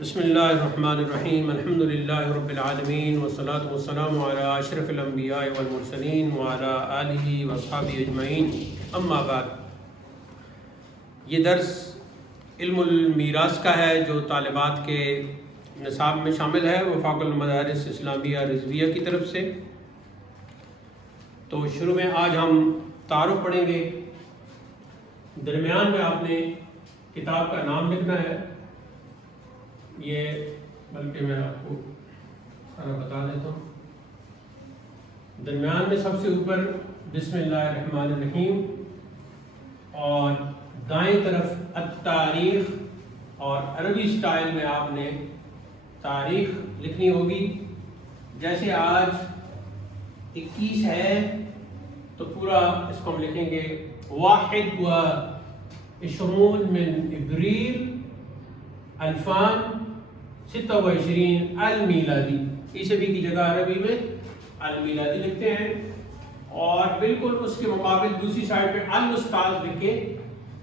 بسم اللہ الرحمن الرحیم الحمد للہ رب العالمین والصلاة والسلام علی اشرف الانبیاء والمرسلین وعلی آلہ واصحابہ اجمعین اما بعد۔ یہ درس علم المیراث کا ہے جو طالبات کے نصاب میں شامل ہے وفاق المدارس اسلامیہ رضویہ کی طرف سے۔ تو شروع میں آج ہم تعارف پڑھیں گے۔ درمیان میں آپ نے کتاب کا نام لکھنا ہے، یہ بلکہ میں آپ کو سارا بتا دیتا ہوں۔ درمیان میں سب سے اوپر بسم اللہ الرحمن الرحیم اور دائیں طرف التاریخ اور عربی سٹائل میں آپ نے تاریخ لکھنی ہوگی۔ جیسے آج 21 ہے تو پورا اس کو ہم لکھیں گے 21 من ابریل 2026 المیلادی۔ اسے بھی کی جگہ عربی میں المیلادی لکھتے ہیں، اور بالکل اس کے مقابل دوسری سائڈ پہ الاستاذ لکھ کے،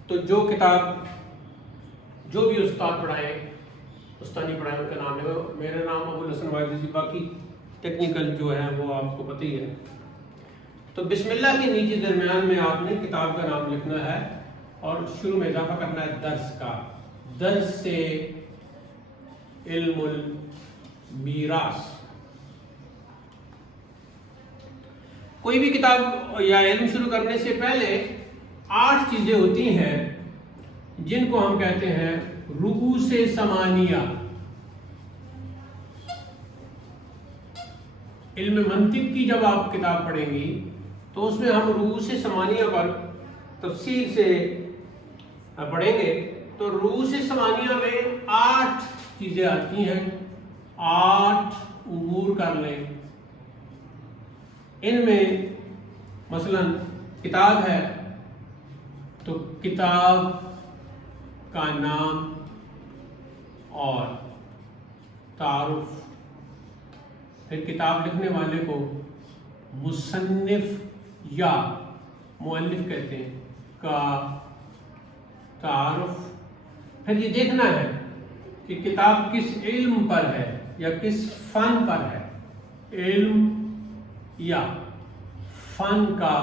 تو جو کتاب جو بھی استاد پڑھائیں، استانی پڑھائیں ان کا نام ہے۔ میرا نام ابو الحسن وائزی، باقی ٹیکنیکل جو ہے وہ آپ کو پتہ ہی ہے۔ تو بسم اللہ کے نیچے درمیان میں آپ نے کتاب کا نام لکھنا ہے اور شروع میں اضافہ کرنا ہے درس کا۔ درس سے علم المیراث۔ کوئی بھی کتاب یا علم شروع کرنے سے پہلے 8 چیزیں ہوتی ہیں جن کو ہم کہتے ہیں رؤوس ثمانیہ۔ علم منطق کی جب آپ کتاب پڑھیں گی تو اس میں ہم رؤوس ثمانیہ پر تفصیل سے پڑھیں گے۔ تو رؤوس ثمانیہ میں 8 چیزیں آتی ہیں، 8 امور کر لیں۔ ان میں مثلا کتاب ہے تو کتاب کا نام اور تعارف، پھر کتاب لکھنے والے کو مصنف یا مؤلف کہتے ہیں کا تعارف، پھر یہ دیکھنا ہے کہ کتاب کس علم پر ہے یا کس فن پر ہے، علم یا فن کا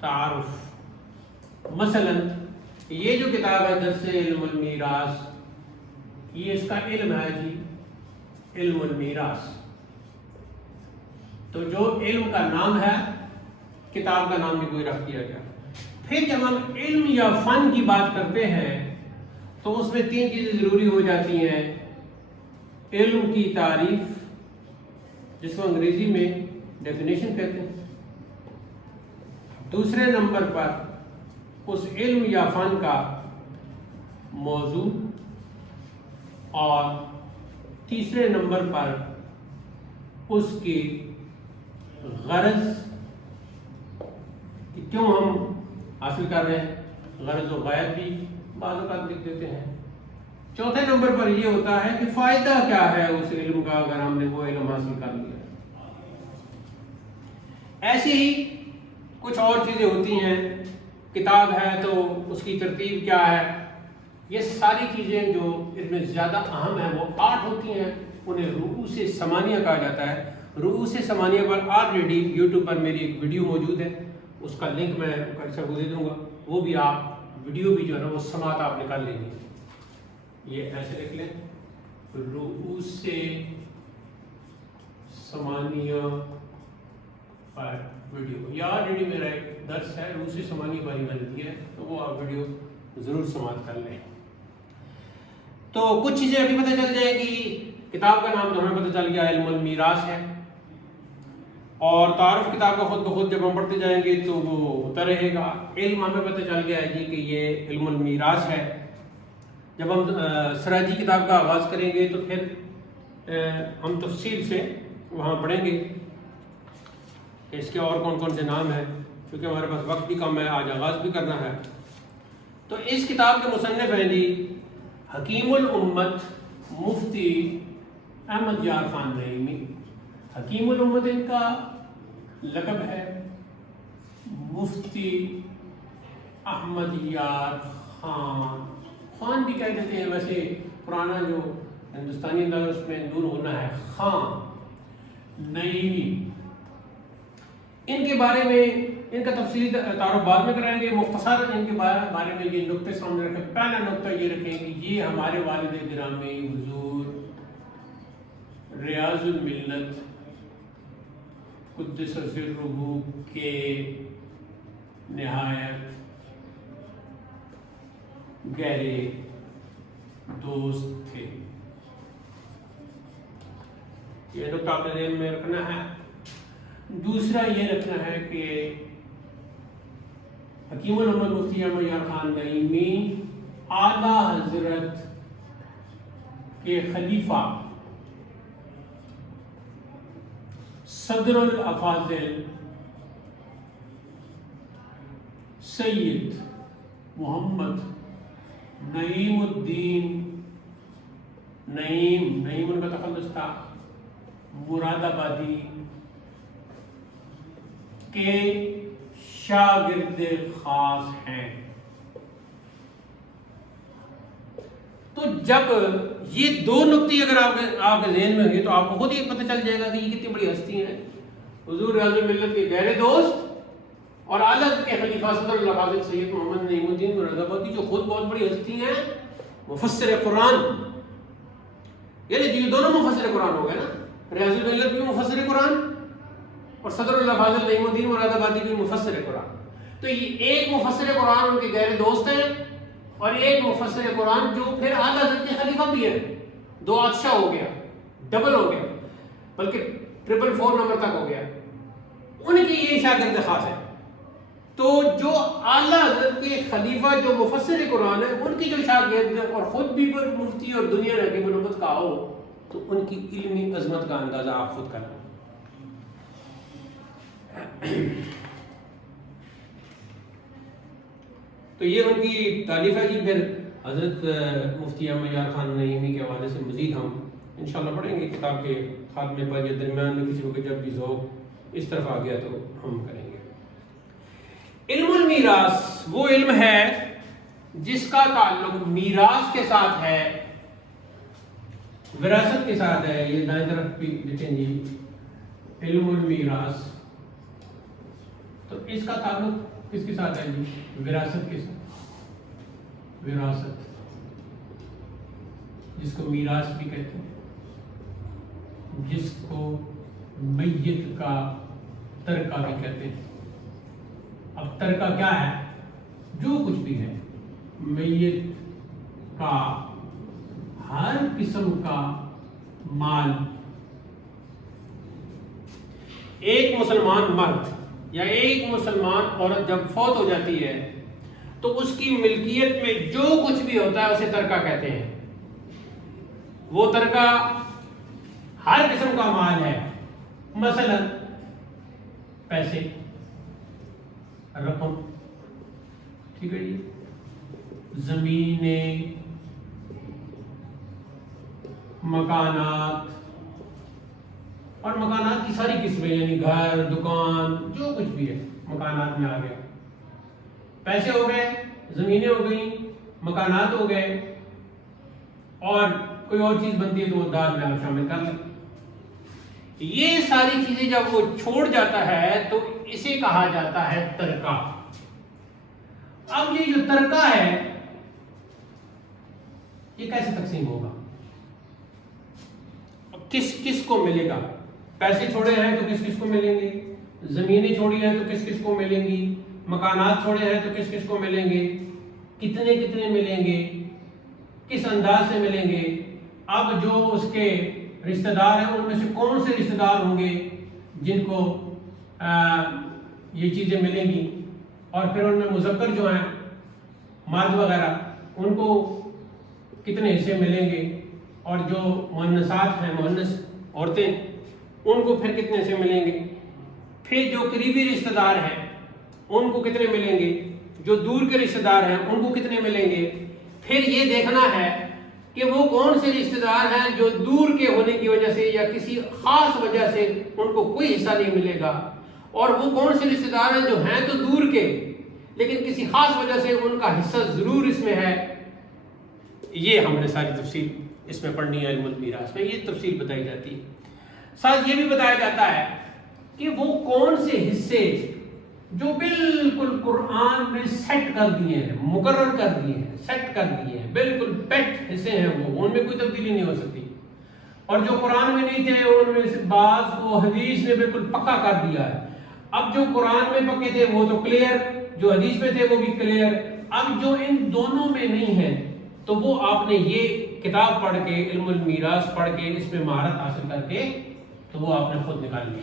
تعارف۔ مثلا یہ جو کتاب ہے درس علم المیراث، یہ اس کا علم ہے جی، علم المیراث۔ تو جو علم کا نام ہے کتاب کا نام بھی کوئی رکھ دیا گیا۔ پھر جب ہم علم یا فن کی بات کرتے ہیں تو اس میں 3 چیزیں ضروری ہو جاتی ہیں۔ علم کی تعریف، جس کو انگریزی میں ڈیفینیشن کہتے ہیں، دوسرے نمبر پر اس علم یا فن کا موضوع، اور تیسرے نمبر پر اس کی غرض کہ کیوں ہم حاصل کر رہے ہیں، غرض و غایت بھی بعض اوقات لکھ دیتے ہیں۔ چوتھے نمبر پر یہ ہوتا ہے کہ فائدہ کیا ہے اس علم کا اگر ہم نے وہ علم حاصل کر لیا۔ ایسی ہی کچھ اور چیزیں ہوتی ہیں، کتاب ہے تو اس کی ترتیب کیا ہے، یہ ساری چیزیں جو اس میں زیادہ اہم ہیں وہ 8 ہوتی ہیں، انہیں رؤوس ثمانیہ کہا جاتا ہے۔ رؤوس ثمانیہ پر آلریڈی یوٹیوب پر میری ایک ویڈیو موجود ہے، اس کا لنک میں کو دے دوں گا، وہ بھی آپ ویڈیو بھی جو ہے نا وہ سماعت آپ نکال لیں گے۔ یہ ایسے لکھ لیں، رؤوس ثمانیہ پر ویڈیو، یا آلریڈی میرا ایک درس ہے رؤوس ثمانیہ پر ہی میں نے دیا ہے، تو وہ آپ ویڈیو ضرور سماعت کر لیں۔ تو کچھ چیزیں ابھی پتہ چل جائیں گی۔ کتاب کا نام تو ہمیں پتہ چل گیا علم المیراث ہے، اور تعارف کتاب کا خود بخود جب ہم پڑھتے جائیں گے تو وہ ہوتا رہے گا۔ علم ہمیں پتہ چل گیا ہے جی کہ یہ علم المیراث ہے۔ جب ہم سراجی کتاب کا آغاز کریں گے تو پھر ہم تفصیل سے وہاں پڑھیں گے کہ اس کے اور کون کون سے نام ہیں، کیونکہ ہمارے پاس وقت بھی کم ہے، آج آغاز بھی کرنا ہے۔ تو اس کتاب کے مصنف ہیں جی حکیم الامت مفتی احمد یار خان رحیمی۔ حکیم الامت ان کا لقب ہے، مفتی احمد یار خان، خان بھی کہہ دیتے ہیں، ویسے پرانا جو ہندوستانی انداز اس میں نون ہونا ہے خان نعیمی. ان کے بارے میں ان کا تفصیلی تعارف بعد میں کرائیں گے. مختصر ان کے بارے میں یہ نقطے سامنے رکھیں. پہلا نقطہ یہ رکھیں کہ یہ ہمارے والد گرامی حضور ریاض الملت قدس سرہ کے نہایت گہرے دوست تھے. یہ نقطہ آپ نے ذہن میں رکھنا ہے. دوسرا یہ رکھنا ہے کہ حکیم محمد مفتی احمد یار خان نعیمی اعلیٰ حضرت کے خلیفہ صدر الافاضل سید محمد نعیم الدین نعیم ان کا تخلص تھا مراد آبادی کے شاگرد خاص ہیں. تو جب یہ دو نقطے اگر آپ کے ذہن میں ہوئی تو آپ کو خود ہی پتہ چل جائے گا کہ یہ کتنی بڑی ہستی ہیں. حضور ریاض الملت کے گہرے دوست اور اعلیٰ کے خلیفہ صدر الافاضل سید محمد نعیم الدین مراد آبادی جو خود بہت بڑی ہستی ہیں. مفسر قرآن، یعنی یہ دونوں مفسر قرآن ہو گئے نا. ریاض الملت بھی مفسر قرآن اور صدر الافاضل نعیم الدین مراد آبادی بھی مفسر قرآن. تو یہ ایک مفسر قرآن ان کے گہرے دوست ہیں اور ایک مفسر قرآن جو پھر اعلیٰ حضرت کے خلیفہ بھی ہے. دو عطشہ ہو گیا، ڈبل ہو گیا، بلکہ 444 نمبر تک ہو گیا. ان کی یہ شاگرد خاص ہے. تو جو اعلیٰ حضرت کے خلیفہ جو مفسر قرآن ہے ان کی جو شاگرد اور خود بھی مفتی اور دنیا کی منوبت کا ہو تو ان کی علمی عظمت کا اندازہ آپ خود کریں. تو یہ ان کی تعریف ہے. پھر حضرت مفتی احمد یار خان نعیمی کے حوالے سے مزید ہم انشاءاللہ پڑھیں گے کتاب کے خاتمے پر یا درمیان میں کسی وقت جب بھی ذوق اس طرف آ گیا تو ہم کریں گے. علم المیراث وہ علم ہے جس کا تعلق میراث کے ساتھ ہے، وراثت کے ساتھ ہے. یہ دائیں طرف بھی لکھیں جی علم المیراث. تو اس کا تعلق کس کے ساتھ ہے جی؟ وراثت کے ساتھ. وراثت جس کو میراث بھی کہتے ہیں، جس کو میت کا ترکہ بھی کہتے ہیں. اب ترکہ کیا ہے؟ جو کچھ بھی ہے میت کا ہر قسم کا مال. ایک مسلمان مرد یا ایک مسلمان عورت جب فوت ہو جاتی ہے تو اس کی ملکیت میں جو کچھ بھی ہوتا ہے اسے ترکہ کہتے ہیں. وہ ترکہ ہر قسم کا مال ہے. مثلا پیسے، رقم، ٹھیک ہے جی، زمینیں، مکانات، اور مکانات کی ساری قسمیں یعنی گھر، دکان، جو کچھ بھی ہے مکانات میں آ گیا. پیسے ہو گئے، زمینیں ہو گئیں، مکانات ہو گئے، اور کوئی اور چیز بنتی ہے تو وہ دار میں آپ شامل کر لیں. یہ ساری چیزیں جب وہ چھوڑ جاتا ہے تو اسے کہا جاتا ہے ترکہ. اب یہ جو ترکہ ہے یہ کیسے تقسیم ہوگا؟ کس کس کو ملے گا؟ پیسے چھوڑے ہیں تو کس کس کو ملیں گے؟ زمینیں چھوڑی ہیں تو کس کس کو ملیں گی؟ مکانات چھوڑے ہیں تو کس کس کو ملیں گے؟ کتنے کتنے ملیں گے؟ کس انداز سے ملیں گے؟ اب جو اس کے رشتہ دار ہیں ان میں سے کون سے رشتہ دار ہوں گے جن کو یہ چیزیں ملیں گی؟ اور پھر ان میں مذکر جو ہیں مرد وغیرہ ان کو کتنے حصے ملیں گے؟ اور جو مؤنثات ہیں مؤنث عورتیں ان کو پھر کتنے حصے ملیں گے؟ پھر جو قریبی رشتہ دار ہیں ان کو کتنے ملیں گے؟ جو دور کے رشتہ دار ہیں ان کو کتنے ملیں گے؟ پھر یہ دیکھنا ہے کہ وہ کون سے رشتہ دار ہیں جو دور کے ہونے کی وجہ سے یا کسی خاص وجہ سے ان کو کوئی حصہ نہیں ملے گا، اور وہ کون سے رشتہ دار ہیں جو ہیں تو دور کے لیکن کسی خاص وجہ سے ان کا حصہ ضرور اس میں ہے. یہ ہم نے ساری تفصیل اس میں پڑھنی ہے، علم المیراث میں یہ تفصیل بتائی جاتی ہے۔ ساتھ یہ بھی بتایا جاتا ہے کہ وہ کون سے حصے جو بالکل قرآن میں سیٹ کر دیے ہیں، مقرر کر دیے ہیں، سیٹ کر دیے ہیں، بالکل پیکٹ حصے ہیں، وہ ان میں کوئی تبدیلی نہیں ہو سکتی، اور جو قرآن میں نہیں تھے ان میں سے بعض کو حدیث نے بالکل پکا کر دیا ہے۔ اب جو قرآن میں پکے تھے وہ تو کلیئر، جو حدیث میں تھے وہ بھی کلیئر، اب جو ان دونوں میں نہیں ہے تو وہ آپ نے یہ کتاب پڑھ کے، علم المیراث پڑھ کے، اس میں مہارت حاصل کر کے تو وہ آپ نے خود نکال لی۔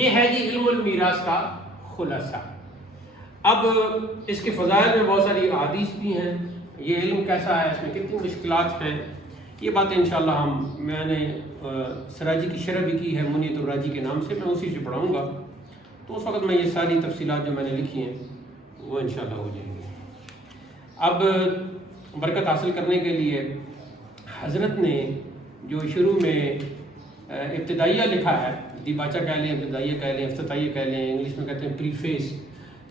یہ ہے جی علم المیراث کا خلاصہ۔ اب اس کے فضائل میں بہت ساری احادیث بھی ہیں، یہ علم کیسا ہے، اس میں کتنی مشکلات ہیں، یہ باتیں انشاءاللہ میں نے سراجی کی شرح بھی کی ہے منیت الراجی کے نام سے، میں اسی سے پڑھاؤں گا، تو اس وقت میں یہ ساری تفصیلات جو میں نے لکھی ہیں وہ انشاءاللہ ہو جائیں گے۔ اب برکت حاصل کرنے کے لیے حضرت نے جو شروع میں ابتدائیہ لکھا ہے، دیباچہ کہہ لیں، ابتدائیہ کہہ لیں، افتتاحیہ کہہ لیں، انگلش میں کہتے ہیں پریفیس،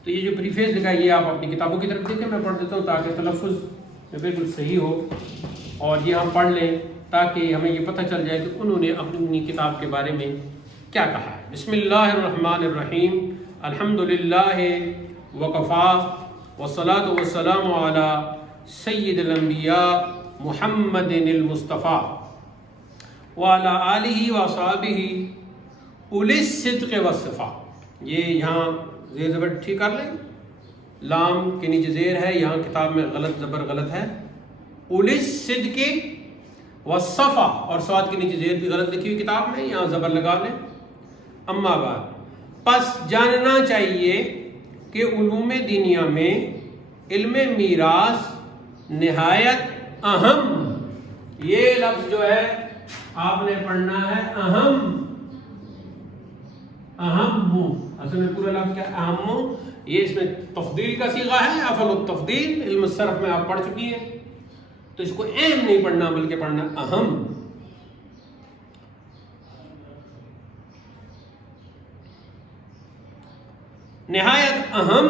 تو یہ جو پریفیس لکھا ہے یہ آپ اپنی کتابوں کی طرف دیکھیں، میں پڑھ دیتا ہوں تاکہ تلفظ میں بالکل صحیح ہو اور یہ ہم پڑھ لیں تاکہ ہمیں یہ پتہ چل جائے کہ انہوں نے اپنی کتاب کے بارے میں کیا کہا ہے۔ بسم اللہ الرحمن الرحیم، الحمدللہ وکفا والصلاة والسلام علی سید الانبیاء محمد المصطفیٰ وعلی آلہ وصحبہ اولی الصدق والصفا۔ یہ یہاں زیر زبر ٹھیک کر لیں، لام کے نیچے زیر ہے، یہاں کتاب میں غلط زبر غلط ہے، اولی الصدق والصفا، اور سواد کے نیچے زیر بھی غلط لکھی ہوئی کتاب میں، یہاں زبر لگا لیں۔ اما بعد، پس جاننا چاہیے کہ علوم دینیا میں علم میراث نہایت اہم، یہ لفظ جو ہے آپ نے پڑھنا ہے اہم، اصل میں پورا لفظ کیا ہے؟ اہم، یہ اس میں تفضیل کا صیغہ ہے، افعل التفضیل، علم الصرف میں آپ پڑھ چکی ہیں، تو اس کو اہم نہیں پڑھنا بلکہ پڑھنا اہم۔ نہایت اہم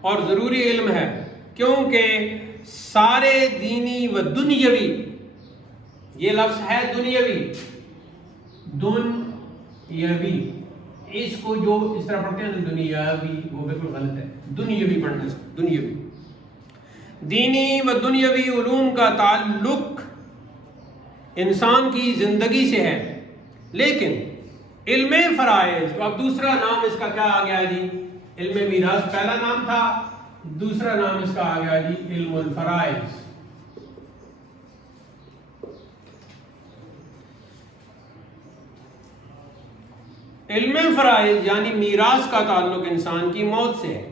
اور ضروری علم ہے، کیونکہ سارے دینی و دنیاوی، یہ لفظ ہے دنیاوی، دنیاوی، اس کو جو اس طرح پڑھتے ہیں دنیاوی، وہ بالکل غلط ہے، دنیاوی پڑھنا ہے، دنیاوی۔ دینی و دنیاوی علوم کا تعلق انسان کی زندگی سے ہے، لیکن علم فرائض، اب دوسرا نام اس کا کیا آ گیا جی؟ علم میراث پہلا نام تھا، دوسرا نام اس کا آ گیا جی علم الفرائض۔ علم فرائض یعنی میراث کا تعلق انسان کی موت سے ہے،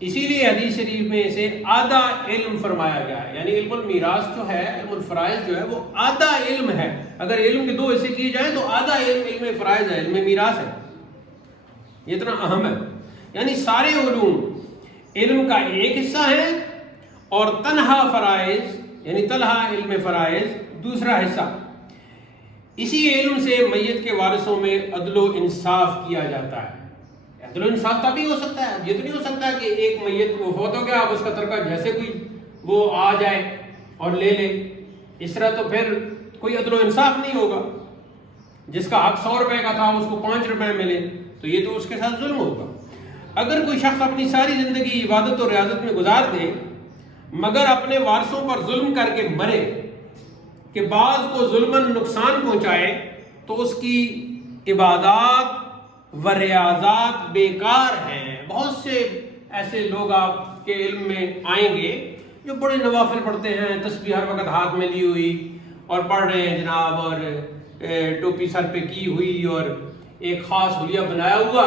اسی لیے حدیث شریف میں اسے آدھا علم فرمایا گیا ہے، یعنی علم المیراث جو ہے، علم الفرائض جو ہے وہ آدھا علم ہے، اگر علم کے دو حصے کیے جائیں تو آدھا علم علم فرائض ہے، علم میراث ہے، یہ اتنا اہم ہے۔ یعنی سارے علوم علم کا ایک حصہ ہے اور تنہا فرائض یعنی تنہا علم فرائض دوسرا حصہ۔ اسی علم سے میت کے وارثوں میں عدل و انصاف کیا جاتا ہے۔ عدل و انصاف تبھی ہو سکتا ہے، یہ تو نہیں ہو سکتا کہ ایک میت کو فوت ہو گیا اب اس کا ترکہ جیسے کوئی وہ آ جائے اور لے لے، اس طرح تو پھر کوئی عدل و انصاف نہیں ہوگا۔ جس کا حق 100 روپے کا تھا اس کو 5 روپے ملے تو یہ تو اس کے ساتھ ظلم ہوگا۔ اگر کوئی شخص اپنی ساری زندگی عبادت اور ریاضت میں گزار دے مگر اپنے وارثوں پر ظلم کر کے مرے کہ بعض کو ظلماً نقصان پہنچائے تو اس کی عبادات و ریاضات بیکار ہیں۔ بہت سے ایسے لوگ آپ کے علم میں آئیں گے جو بڑے نوافل پڑھتے ہیں، تسبیح ہر وقت ہاتھ میں لی ہوئی اور پڑھ رہے ہیں جناب، اور ٹوپی سر پہ کی ہوئی اور ایک خاص حلیہ بنایا ہوا،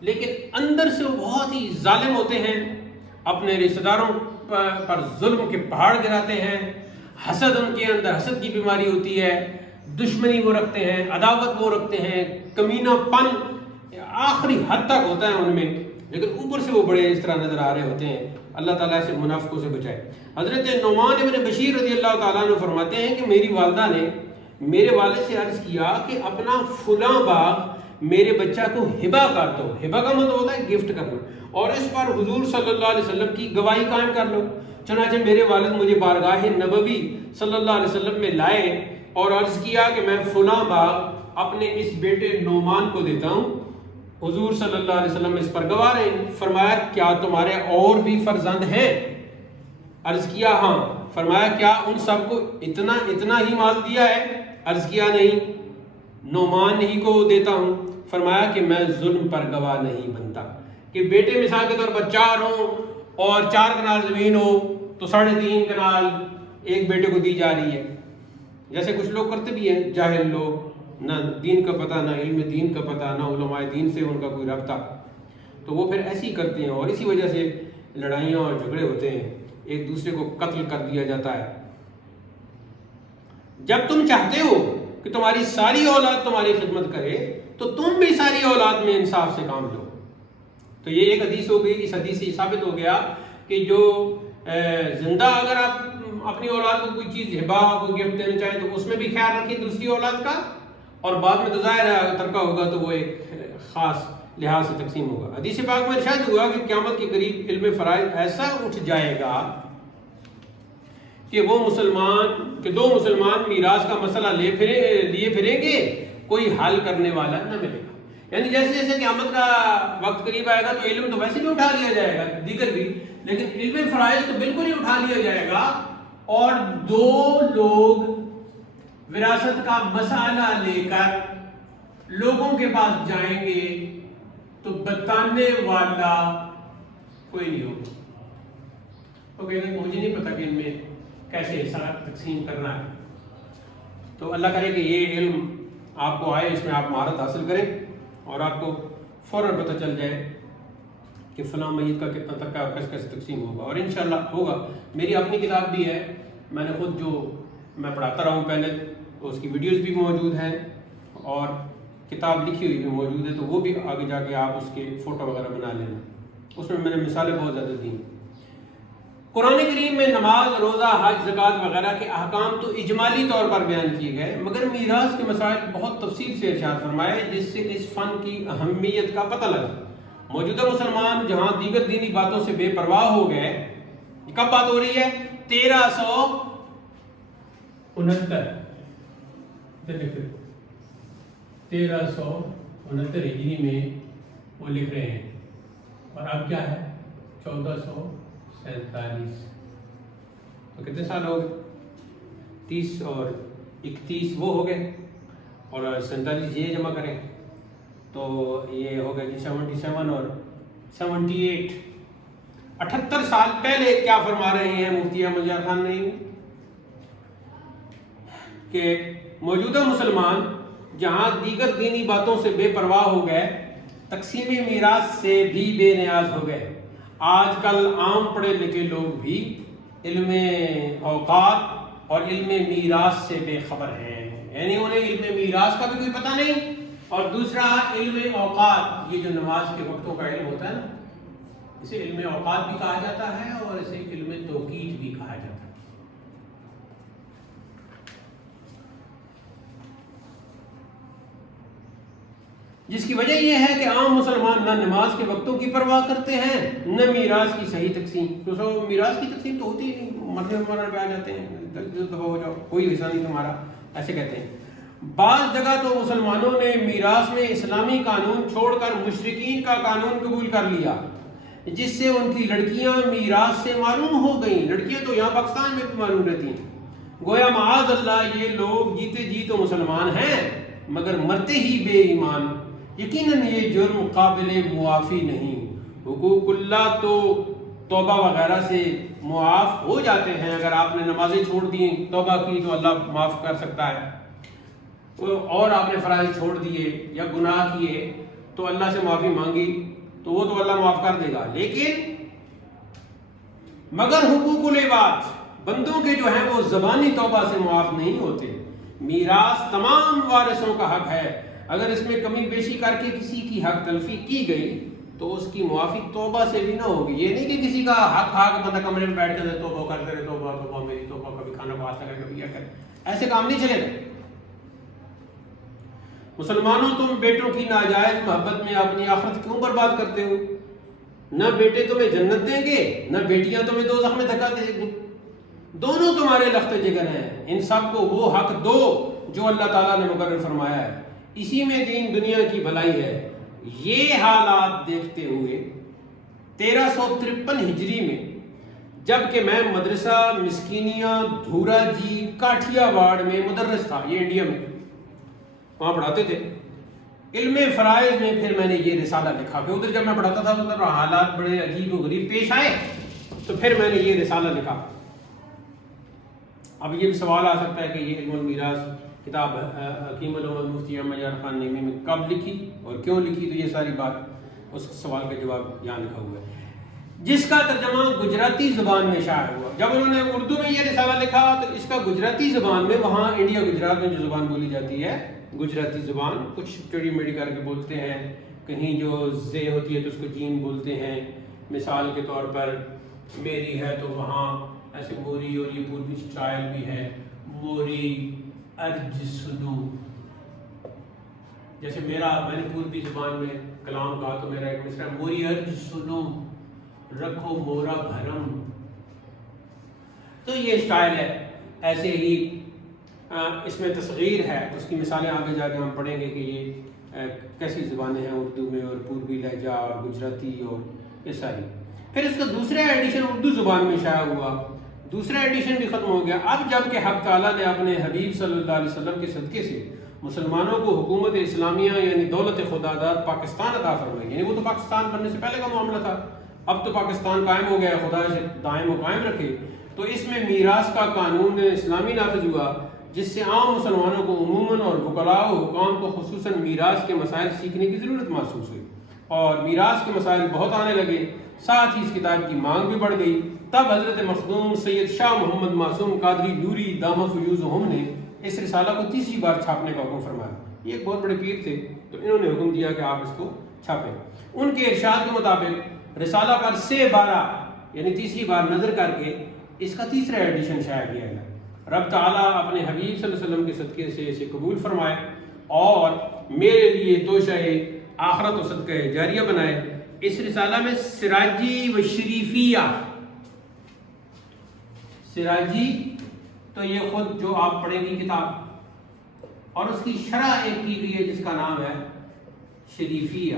لیکن اندر سے وہ بہت ہی ظالم ہوتے ہیں، اپنے رشتہ داروں پر ظلم کے پہاڑ گراتے ہیں، حسد ان کے اندر حسد کی بیماری ہوتی ہے، دشمنی وہ رکھتے ہیں، عداوت وہ رکھتے ہیں، کمینہ پن آخری حد تک ہوتا ہے ان میں، لیکن اوپر سے وہ بڑے اس طرح نظر آ رہے ہوتے ہیں۔ اللہ تعالیٰ سے منافقوں سے بچائے۔ حضرت نعمان ابن بشیر رضی اللہ تعالیٰ عنہ فرماتے ہیں کہ میری والدہ نے میرے والد سے عرض کیا کہ اپنا فلاں باغ میرے بچہ کو ہبا کر دو. ہبا کا مطلب ہوتا ہے گفٹ کرنا. اور اس پر حضور صلی اللہ علیہ وسلم کی گواہی قائم کر لو. چنانچہ میرے والد مجھے بارگاہ نبوی صلی اللہ علیہ وسلم میں لائے اور عرض کیا کہ میں فلاں باغ اپنے اس بیٹے نعمان کو دیتا ہوں. حضور صلی اللہ علیہ وسلم اس پر گواہ رہے. فرمایا کیا تمہارے اور بھی فرزند ہیں؟ عرض کیا ہاں. فرمایا کیا ان سب کو اتنا ہی مال دیا ہے؟ عرض کیا نہیں، نعمان ہی کو دیتا ہوں. فرمایا کہ میں ظلم پر گواہ نہیں بنتا کہ بیٹے مثال کے طور پر 4 ہوں اور 4 کنال زمین ہو تو 3.5 کنال ایک بیٹے کو دی جا رہی ہے. جیسے کچھ لوگ کرتے بھی ہیں، جاہل لوگ، نہ دین کا پتہ، نہ علم دین کا پتہ، نہ علماء دین سے ان کا کوئی رابطہ، تو وہ پھر ایسے ہی کرتے ہیں اور اسی وجہ سے لڑائیاں اور جھگڑے ہوتے ہیں، ایک دوسرے کو قتل کر دیا جاتا ہے. جب تم چاہتے ہو کہ تمہاری ساری اولاد تمہاری خدمت کرے تو تم بھی ساری اولاد میں انصاف سے کام لو. تو یہ ایک حدیث ہو گئی. اس حدیث سے ثابت ہو گیا کہ جو زندہ اگر آپ اپنی اولاد کو کوئی چیز ہبا کو گفٹ دینا چاہیں تو اس میں بھی خیال رکھیں دوسری اولاد کا، اور بعد میں تو ظاہر ہے ترکہ ہوگا تو وہ ایک خاص لحاظ سے تقسیم ہوگا. حدیث پاک میں ارشاد ہوا کہ قیامت کے قریب علم فرائض ایسا اٹھ جائے گا کہ دو مسلمان میراث کا مسئلہ لیے پھریں گے، کوئی حل کرنے والا نہ ملے گا. یعنی جیسے جیسے قیامت کا وقت قریب آئے گا تو علم تو ویسے بھی اٹھا لیا جائے گا، دیگر بھی، لیکن علم فرائض تو بالکل ہی اٹھا لیا جائے گا اور 2 لوگ وراثت کا مسئلہ لے کر لوگوں کے پاس جائیں گے تو بتانے والا کوئی نہیں ہوگا. وہ کہتے ہیں مجھے نہیں پتا کہ ان میں کیسے حصہ تقسیم کرنا ہے. تو اللہ کرے کہ یہ علم آپ کو آئے، اس میں آپ مہارت حاصل کریں اور آپ کو فوراً پتہ چل جائے کہ فلاں میت کا کتنا تک کا کیسے تقسیم ہوگا. اور انشاءاللہ ہوگا. میری اپنی کتاب بھی ہے، میں نے خود جو میں پڑھاتا رہا ہوں پہلے، اس کی ویڈیوز بھی موجود ہیں اور کتاب لکھی ہوئی بھی موجود ہے، تو وہ بھی آگے جا کے آپ اس کے فوٹو وغیرہ بنا لینا. اس میں نے مثالیں بہت زیادہ دی. قرآن کریم میں نماز، روزہ، حج، زکوٰۃ وغیرہ کے احکام تو اجمالی طور پر بیان کیے گئے، مگر میراث کے مسائل بہت تفصیل سے ارشاد فرمائے جس سے اس فن کی اہمیت کا پتہ لگا. موجودہ مسلمان جہاں دیگر دینی باتوں سے بے پرواہ ہو گئے. کب بات ہو رہی ہے؟ 1369 ہجری میں وہ لکھ رہے ہیں، اور اب کیا ہے 1447. تو کتنے سال ہو گئے؟ 30 اور 31 وہ ہو گئے، اور 47 یہ جمع کریں تو یہ ہو گیا 77 اور 78. 78 سال پہلے کیا فرما رہے ہیں مفتی احمد یار خان نہیں کہ موجودہ مسلمان جہاں دیگر دینی باتوں سے بے پرواہ ہو گئے، تقسیم میراث سے بھی بے نیاز ہو گئے. آج کل عام پڑھے لکھے لوگ بھی علم اوقات اور علم میراث سے بے خبر ہیں. یعنی انہیں علم میراث کا بھی کوئی پتہ نہیں، اور دوسرا علم اوقات، یہ جو نماز کے وقتوں کا علم ہوتا ہے نا، اسے علم اوقات بھی کہا جاتا ہے اور اسے علم توقیت بھی کہا جاتا ہے. جس کی وجہ یہ ہے کہ عام مسلمان نہ نماز کے وقتوں کی پرواہ کرتے ہیں نہ میراث کی صحیح تقسیم. تو میراث کی تقسیم تو ہوتی ہی نہیں، مرنے پہ آ جاتے ہیں، دفعہ ہو جاؤ، کوئی حصہ نہیں تمہارا، ایسے کہتے ہیں. بعض جگہ تو مسلمانوں نے میراث میں اسلامی قانون چھوڑ کر مشرکین کا قانون قبول کر لیا، جس سے ان کی لڑکیاں میراث سے معروم ہو گئیں. لڑکیاں تو یہاں پاکستان میں بھی معروم رہتی ہیں. گویا معاذ اللہ یہ لوگ جیتے جی تو مسلمان ہیں مگر مرتے ہی بے ایمان. یقیناً یہ جرم قابل معافی نہیں. حقوق اللہ تو توبہ وغیرہ سے معاف ہو جاتے ہیں. اگر آپ نے نمازیں چھوڑ دی، توبہ کی تو اللہ معاف کر سکتا ہے، اور آپ نے فرائض چھوڑ دیے یا گناہ کیے تو اللہ سے معافی مانگی تو وہ تو اللہ معاف کر دے گا. لیکن مگر حقوق العباد، بندوں کے جو ہیں وہ زبانی توبہ سے معاف نہیں ہوتے. میراث تمام وارثوں کا حق ہے. اگر اس میں کمی بیشی کر کے کسی کی حق تلفی کی گئی تو اس کی معافی توبہ سے بھی نہ ہوگی. یہ نہیں کہ کسی کا حق کھا کے بندہ کمرے میں بیٹھ کے توبہ کرتے رہے، توبہ توبہ میری توبہ، کبھی کھانا کو ہاتھ لگا، کبھی یہ کرے، ایسے کام نہیں چلے گا. مسلمانوں تم بیٹوں کی ناجائز محبت میں اپنی آخرت کیوں برباد کرتے ہو؟ نہ بیٹے تمہیں جنت دیں گے نہ بیٹیاں تمہیں دوزخ میں دھکا دیں گی، دونوں تمہارے لخت جگر ہیں، ان سب کو وہ حق دو جو اللہ تعالیٰ نے مقرر فرمایا ہے، اسی میں دین دنیا کی بھلائی ہے۔ یہ حالات دیکھتے ہوئے 1353 ہجری میں جب کہ میں مدرسہ مسکینیہ دھورا جی کاٹھیا واڑ میں مدرس تھا، یہ انڈیا میں، وہاں پڑھاتے تھے علم فرائض میں، پھر میں نے یہ رسالہ لکھا کہ ادھر جب میں پڑھاتا تھا تو ادھر حالات بڑے عجیب و غریب پیش آئے، تو پھر میں نے یہ رسالہ لکھا۔ اب یہ بھی سوال آ سکتا ہے کہ یہ علم المیراث کتاب حکیم الامت مفتی احمد یار خان نیمی میں کب لکھی اور کیوں لکھی، تو یہ ساری بات اس سوال کا جواب یہاں لکھا ہوا ہے، جس کا ترجمہ گجراتی زبان میں شائع ہوا۔ جب انہوں نے اردو میں یہ رسالہ لکھا تو اس کا گجراتی زبان میں، وہاں انڈیا گجرات میں جو زبان بولی جاتی ہے گجراتی زبان، کچھ ٹیڑھی میڑھی کر کے بولتے ہیں، کہیں جو زے ہوتی ہے تو اس کو جیم بولتے ہیں، مثال کے طور پر میری ہے تو وہاں ایسے موری، اور یہ پوربی اسٹائل بھی ہے، موری ارج سنو، جیسے میرا، میں نے پوربی زبان میں کلام کہا تو میرا ایک مصرع موری ارج سنو رکھو مورا بھرم، تو یہ اسٹائل ہے۔ ایسے ہی اس میں تصغیر ہے، اس کی مثالیں آگے جا کے ہم پڑھیں گے کہ یہ کیسی زبانیں ہیں اردو میں، اور پوربی لہجہ اور گجراتی اور یہ ساری۔ پھر اس کا دوسرا ایڈیشن اردو زبان میں شائع ہوا، دوسرا ایڈیشن بھی ختم ہو گیا۔ اب جب کہ حق تعالیٰ نے اپنے حبیب صلی اللہ علیہ وسلم کے صدقے سے مسلمانوں کو حکومت اسلامیہ یعنی دولت خداداد پاکستان عطا فرمائی، یعنی وہ تو پاکستان بننے سے پہلے کا معاملہ تھا، اب تو پاکستان قائم ہو گیا، خدا سے دائم و قائم رکھے، تو اس میں میراث کا قانون اسلامی نافذ ہوا، جس سے عام مسلمانوں کو عموماً اور وکلاء و حکام کو خصوصاً میراث کے مسائل سیکھنے کی ضرورت محسوس ہوئی، اور میراث کے مسائل بہت آنے لگے، ساتھ ہی اس کتاب کی مانگ بھی بڑھ گئی۔ تب حضرت مخدوم سید شاہ محمد معصوم قادری نوری دامہ فیوزہم نے اس رسالہ کو تیسری بار چھاپنے کا حکم فرمایا۔ یہ ایک بہت بڑے پیر تھے، تو انہوں نے حکم دیا کہ آپ اس کو چھاپیں۔ ان کے ارشاد کے مطابق رسالہ پر سے 12 یعنی تیسری بار نظر کر کے اس کا تیسرا ایڈیشن شائع کیا گیا۔ رب تعالیٰ اپنے حبیب صلی اللہ علیہ وسلم کے صدقے سے اسے قبول فرمائے اور میرے لیے توشہ آخرت و صدقہ جاریہ بنائے۔ اس رسالہ میں سراجی و شریفیہ، سراجی تو یہ خود جو آپ پڑھیں گی کتاب، اور اس کی شرح ایک کی گئی ہے جس کا نام ہے شریفیہ۔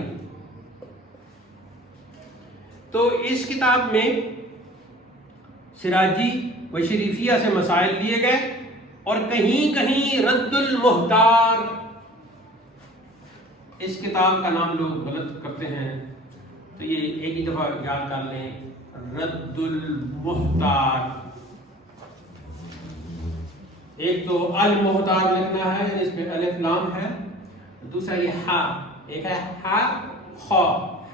تو اس کتاب میں سراجی و شریفیہ سے مسائل لیے گئے، اور کہیں کہیں رد المحتار، اس کتاب کا نام لوگ غلط کرتے ہیں، تو یہ ایک ہی دفعہ یاد کر لیں، رد المحتار۔ ایک تو المحتار لکھنا ہے، اس پہ الف لام ہے، دوسرا یہ ہا، ایک ہے ہا خا،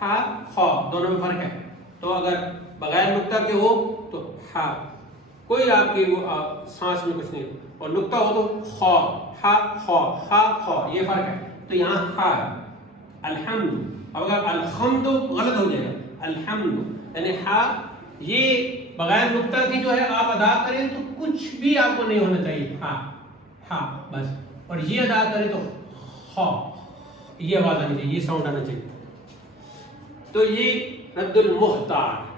ہا خا، دونوں میں فرق ہے، تو اگر بغیر نقطہ کے ہو تو ہا، کوئی آپ کی وہ سانس میں کچھ نہیں، اور نقطہ ہو تو خا، ہا خا، ہا خا، یہ فرق ہے، تو یہاں ہا ہے الحمد، اب اگر الحمد غلط ہو جائے گا، الحمد یعنی ہا، یہ بغیر نقطہ کی جو ہے آپ ادا کریں تو کچھ بھی آپ کو نہیں ہونا چاہیے، ہا ہا بس، اور یہ ادا کریں تو خا، یہ آواز آنی چاہیے، یہ ساؤنڈ آنا چاہیے، تو یہ رد المحتار۔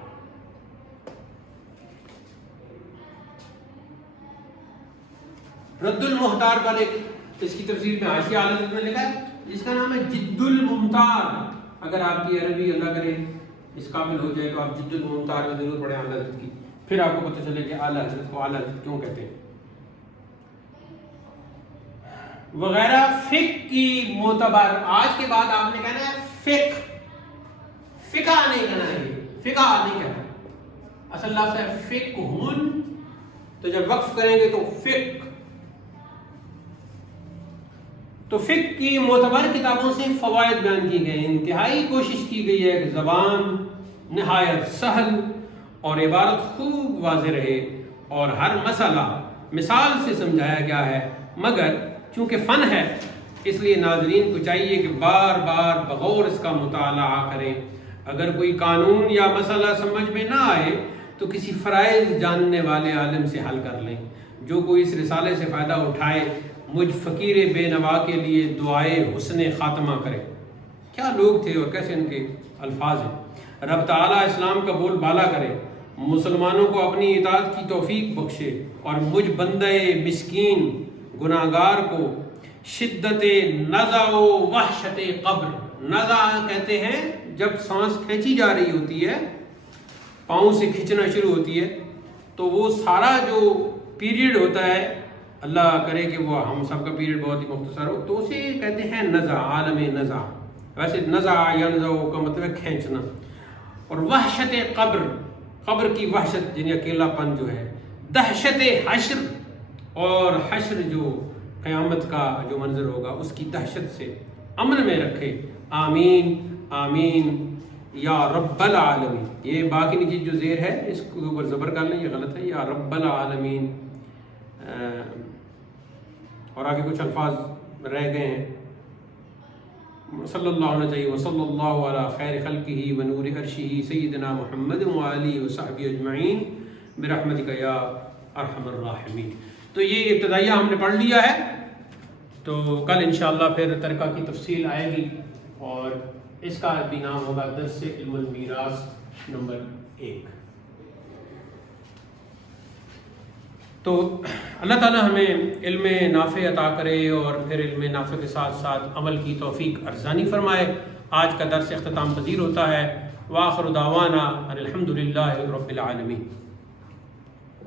رد المحتار پر ایک اس کی تفسیر میں حاشیہ اعلی حضرت نے لکھا ہے جس کا نام ہے جد الممتار۔ اگر آپ کی عربی اللہ کرے اس قابل ہو جائے تو آپ جد الممتار میں ضرور پڑھیں اعلی حضرت کی، پھر آپ کو پتہ چلے کہ اعلی حضرت کو اعلی حضرت کیوں کہتے ہیں وغیرہ۔ فقہ کی معتبر، آج کے بعد آپ نے کہنا ہے فقہ، فقہ نہیں کہنا ہے، فقہ نہیں کہنا، اصل لفظ ہے فقہ، تو جب وقف کریں گے تو فقہ، تو فقہ کی معتبر کتابوں سے فوائد بیان کی گئے، انتہائی کوشش کی گئی ہے کہ زبان نہایت سہل اور عبارت خوب واضح رہے اور ہر مسئلہ مثال سے سمجھایا گیا ہے، مگر چونکہ فن ہے اس لیے ناظرین کو چاہیے کہ بار بار بغور اس کا مطالعہ کریں۔ اگر کوئی قانون یا مسئلہ سمجھ میں نہ آئے تو کسی فرائض جاننے والے عالم سے حل کر لیں۔ جو کوئی اس رسالے سے فائدہ اٹھائے مجھ فقیر بے نوا کے لیے دعائے حسن خاتمہ کرے۔ کیا لوگ تھے اور کیسے ان کے الفاظ ہیں۔ رب تعالیٰ اسلام کا بول بالا کرے، مسلمانوں کو اپنی اطاعت کی توفیق بخشے، اور مجھ بندہ مسکین گناہگار کو شدت نزع و وحشت قبر، نزع کہتے ہیں جب سانس کھینچی جا رہی ہوتی ہے، پاؤں سے کھینچنا شروع ہوتی ہے، تو وہ سارا جو پیریڈ ہوتا ہے، اللہ کرے کہ وہ ہم سب کا پیریڈ بہت ہی مختصر ہو، تو اسے کہتے ہیں نزع، عالم نزع۔ ویسے نزع ینزع کا مطلب ہے کھینچنا۔ اور وحشت قبر، قبر کی وحشت یعنی اکیلا پن جو ہے، دہشت حشر، اور حشر جو قیامت کا جو منظر ہوگا اس کی دہشت سے امن میں رکھے۔ آمین آمین یا رب العالمین۔ یہ باقی نیچے جو زیر ہے اس کے اوپر زبر کر لیں، یہ غلط ہے، یا رب العالمین۔ اور آگے کچھ الفاظ رہ گئے ہیں، صلی اللہ ہونا چاہیے، وصلی اللہ علی خیر خلقہ ونور عرشہ سیدنا محمد وآلہ وصحبہ اجمعین برحمتک یا ارحم الراحمین۔ تو یہ ابتدائیہ ہم نے پڑھ لیا ہے، تو کل انشاءاللہ پھر ترکہ کی تفصیل آئے گی، اور اس کا بھی نام ہوگا درس علم المیراث نمبر 1۔ تو اللہ تعالیٰ ہمیں علم نافع عطا کرے، اور پھر علم نافع کے ساتھ ساتھ عمل کی توفیق ارزانی فرمائے۔ آج کا درس اختتام پذیر ہوتا ہے۔ وآخر دعوانا ان الحمد للہ رب العالمین۔